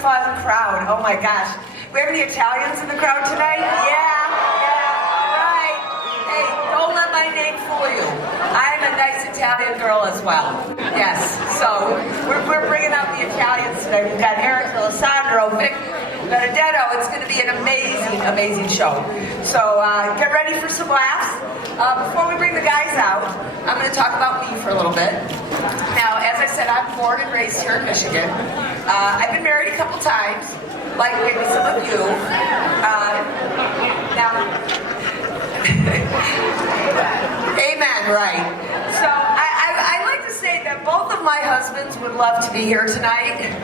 fun crowd. Oh my gosh. We have any Italians in the crowd tonight? Yeah, right. Hey, don't let my name fool you. I'm a nice Italian girl as well. Yes, so we're bringing out the Italians tonight. We've got Eric, Alessandro, Vic, Dibitetto. It's going to be an amazing, amazing show. So get ready for some laughs. Before we bring the guys out, I'm going to talk about me for a little bit. Now, as I said, I'm born and raised here in Michigan. I've been married a couple times, like maybe some of you. Now, amen, right. So I like to say that both of my husbands would love to be here tonight.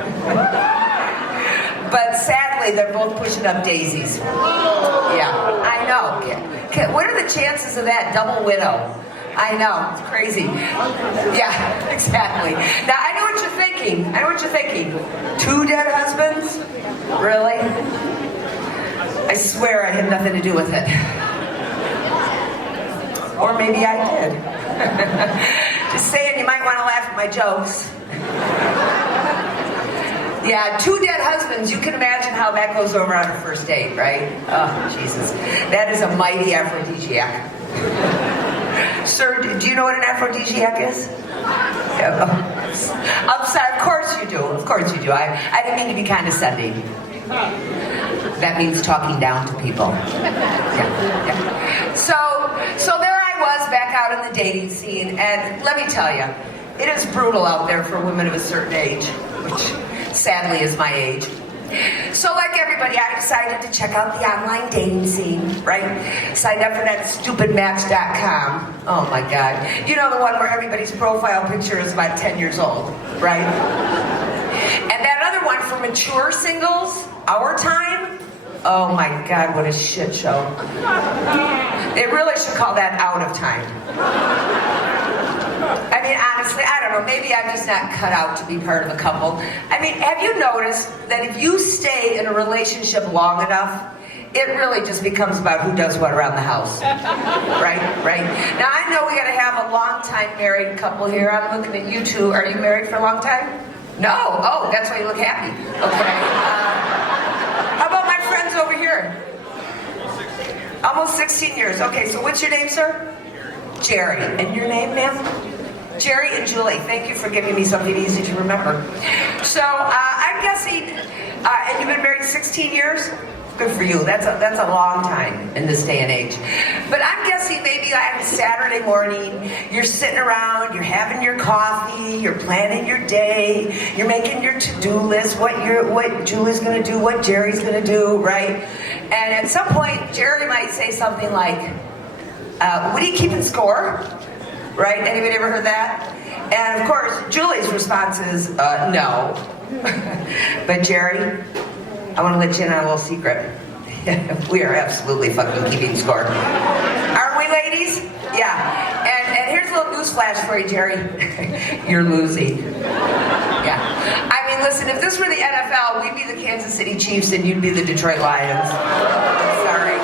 But sadly, they're both pushing up daisies. Yeah, I know. What are the chances of that? Double widow. I know, it's crazy. Yeah, exactly. Now, I know what you're thinking. 2 dead husbands? Really? I swear I had nothing to do with it. Or maybe I did. Just saying, you might want to laugh at my jokes. Yeah, 2 dead husbands, you can imagine how that goes over on a first date, right? Oh, Jesus. That is a mighty aphrodisiac. Sir, do you know what an aphrodisiac is? I'm sorry, of course you do. I didn't mean to be condescending. That means talking down to people. Yeah. So there I was back out in the dating scene, and let me tell you, it is brutal out there for women of a certain age, which sadly is my age. So like everybody, I decided to check out the online dating scene, right? Signed up for that stupid Match.com. Oh my God. You know, the one where everybody's profile picture is about 10 years old, right? And that other one for mature singles, Our Time. Oh my God, what a shit show. They really should call that Out of Time. I mean, honestly, I don't know, maybe I'm just not cut out to be part of a couple. I mean, have you noticed that if you stay in a relationship long enough, it really just becomes about who does what around the house. Right? Now, I know we gotta have a long-time married couple here. I'm looking at you two. Are you married for a long time? No? Oh, that's why you look happy. Okay. How about my friends over here? Almost 16 years. Okay, so what's your name, sir? Jerry. And your name, ma'am? Jerry and Julie. Thank you for giving me something easy to remember. So, I'm guessing, and you've been married 16 years? Good for you. That's a long time in this day and age. But I'm guessing maybe on a Saturday morning, you're sitting around, you're having your coffee, you're planning your day, you're making your to-do list, what Julie's going to do, what Jerry's going to do, right? And at some point, Jerry might say something like, what are you keeping score? Right? Anybody ever heard that? And of course, Julie's response is, no. But Jerry, I want to let you in on a little secret. We are absolutely fucking keeping score. Aren't we, ladies? Yeah. And here's a little newsflash for you, Jerry. You're losing. Yeah. I mean, listen, if this were the NFL, we'd be the Kansas City Chiefs and you'd be the Detroit Lions. Sorry.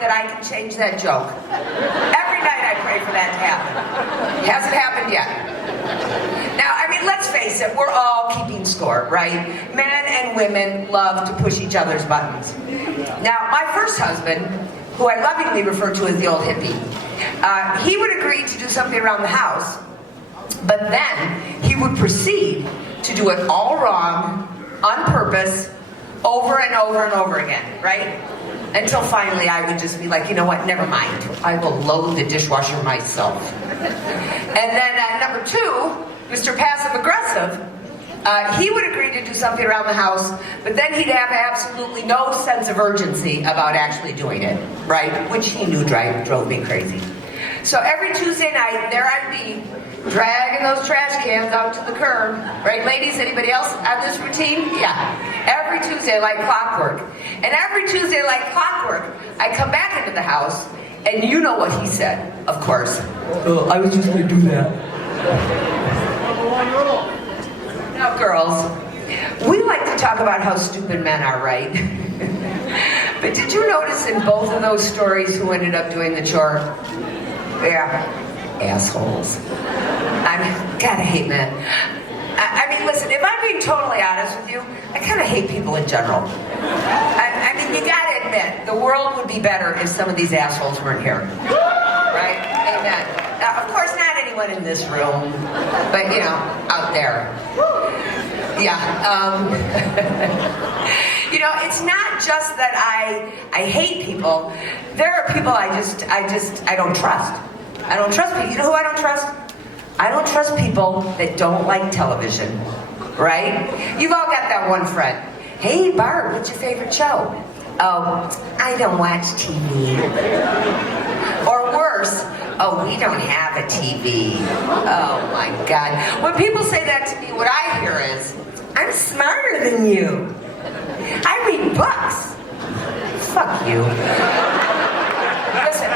That I can change that joke. Every night I pray for that to happen. It hasn't happened yet. Now, I mean, let's face it, we're all keeping score, right? Men and women love to push each other's buttons. Now, my first husband, who I lovingly refer to as the old hippie, he would agree to do something around the house, but then he would proceed to do it all wrong, on purpose, over and over and over again, right? Until finally I would just be like, you know what, never mind. I will load the dishwasher myself. And then number 2, Mr. Passive Aggressive, he would agree to do something around the house, but then he'd have absolutely no sense of urgency about actually doing it, right? Which he knew drove me crazy. So every Tuesday night, there I'd be, dragging those trash cans out to the curb. Right, ladies? Anybody else on this routine? Yeah. Every Tuesday, like clockwork. And every Tuesday, like clockwork, I come back into the house, and you know what he said, of course. I was just going to do that. Now, girls, we like to talk about how stupid men are, right? But did you notice in both of those stories who ended up doing the chore? Yeah. assholes. God, I hate men. I mean, listen, if I'm being totally honest with you, I kind of hate people in general. I mean, you gotta admit, the world would be better if some of these assholes weren't here. Right? Amen. Now, of course, not anyone in this room, but, you know, out there. Yeah. You know, it's not just that I hate people. There are people I don't trust. I don't trust people. You know who I don't trust? I don't trust people that don't like television, right? You've all got that one friend. Hey, Barb, what's your favorite show? Oh, I don't watch TV. Or worse, oh, we don't have a TV. Oh, my God. When people say that to me, what I hear is, I'm smarter than you. I read books. Fuck you. Listen,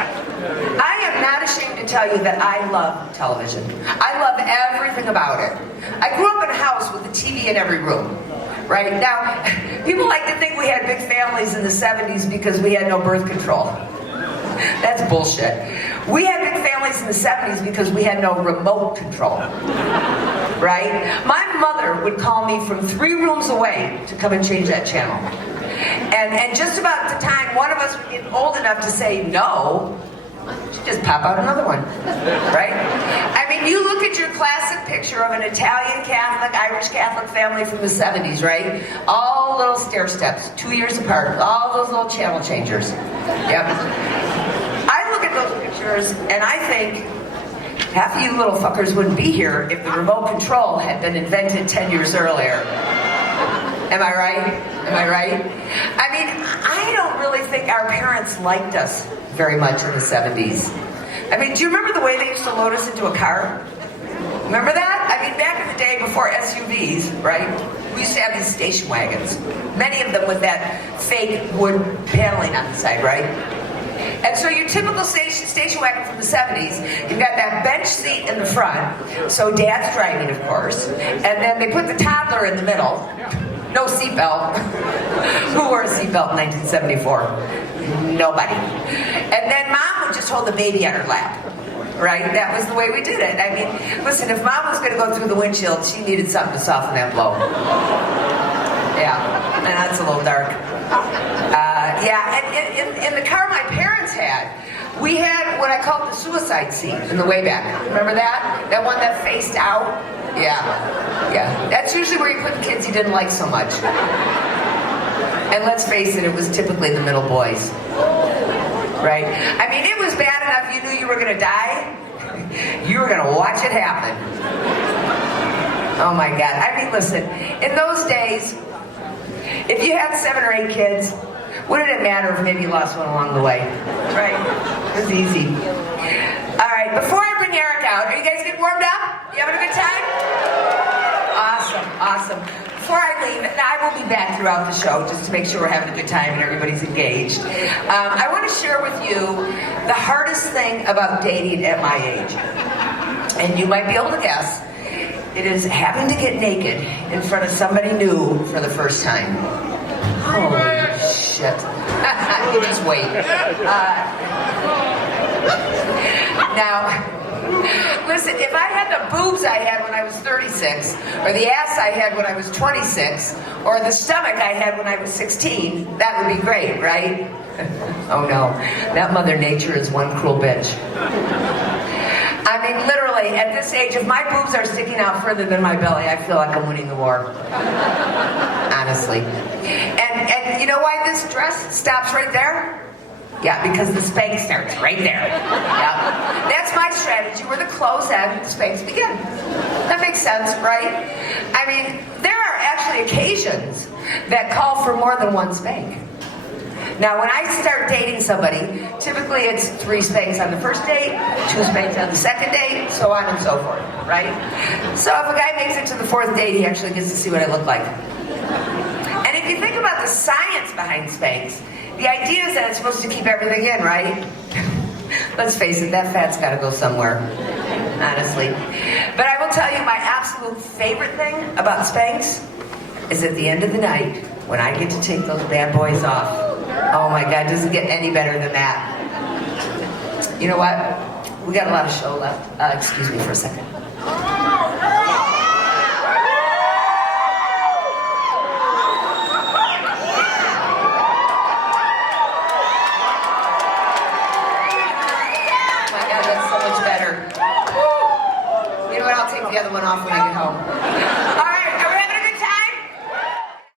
I am not ashamed to tell you that I love television. I love everything about it. I grew up in a house with a TV in every room. Right? Now, people like to think we had big families in the 70s because we had no birth control. That's bullshit. We had big families in the 70s because we had no remote control. Right? My mother would call me from 3 rooms away to come and change that channel. And just about the time one of us would get old enough to say no, she'd just pop out another one. Right? I mean, you look at your classic picture of an Italian Catholic, Irish Catholic family from the 70s, right? All little stair steps, 2 years apart, all those little channel changers. Yep. I look at those pictures and I think, half of you little fuckers wouldn't be here if the remote control had been invented 10 years earlier. Am I right? Am I right? I mean, I don't really think our parents liked us very much in the 70s. I mean, do you remember the way they used to load us into a car? Remember that? I mean, back in the day before SUVs, right? We used to have these station wagons. Many of them with that fake wood paneling on the side, right? And so your typical station wagon from the 70s, you've got that bench seat in the front, so dad's driving, of course, and then they put the toddler in the middle, no seatbelt. Who wore a seatbelt in 1974? Nobody. And then mom would just hold the baby on her lap, right? That was the way we did it. I mean, listen, if mom was going to go through the windshield, she needed something to soften that blow. Yeah, and that's a little dark. Yeah, and in the car my parents had, we had what I called the suicide seat in the way back. Remember that? That one that faced out? Yeah. Yeah. That's usually where you put the kids you didn't like so much. And let's face it, it was typically the middle boys. Right? I mean, it was bad enough you knew you were going to die. You were going to watch it happen. Oh my God. I mean, listen, in those days, if you had 7 or 8 kids, wouldn't it matter if maybe you lost one along the way? Right? It was easy. All right, before I bring Eric out, are you guys getting warmed up? You having a good time? Awesome, awesome. Before I leave, and I will be back throughout the show just to make sure we're having a good time and everybody's engaged. I want to share with you the hardest thing about dating at my age. And you might be able to guess. It is having to get naked in front of somebody new for the first time. Holy shit. You just wait. Now, listen, if I had the boobs I had when I was 36, or the ass I had when I was 26, or the stomach I had when I was 16, that would be great, right? Oh no, that Mother Nature is one cruel bitch. I mean, literally, at this age, if my boobs are sticking out further than my belly, I feel like I'm winning the war. Honestly. And you know why this dress stops right there? Yeah, because the Spanx starts right there. Yeah. That's my strategy, where the clothes end, the Spanx begin. That makes sense, right? I mean, there are actually occasions that call for more than one spank. Now, when I start dating somebody, typically it's 3 spanks on the first date, 2 spanks on the second date, so on and so forth, right? So if a guy makes it to the 4th date, he actually gets to see what I look like. And if you think about the science behind spanks, the idea is that it's supposed to keep everything in, right? Let's face it, that fat's got to go somewhere, honestly. But I will tell you, my absolute favorite thing about spanks is at the end of the night, when I get to take those bad boys off. Oh my God, doesn't get any better than that. You know what? We got a lot of show left. Excuse me for a second. My God, that's so much better. You know what? I'll take the other one off when I get home.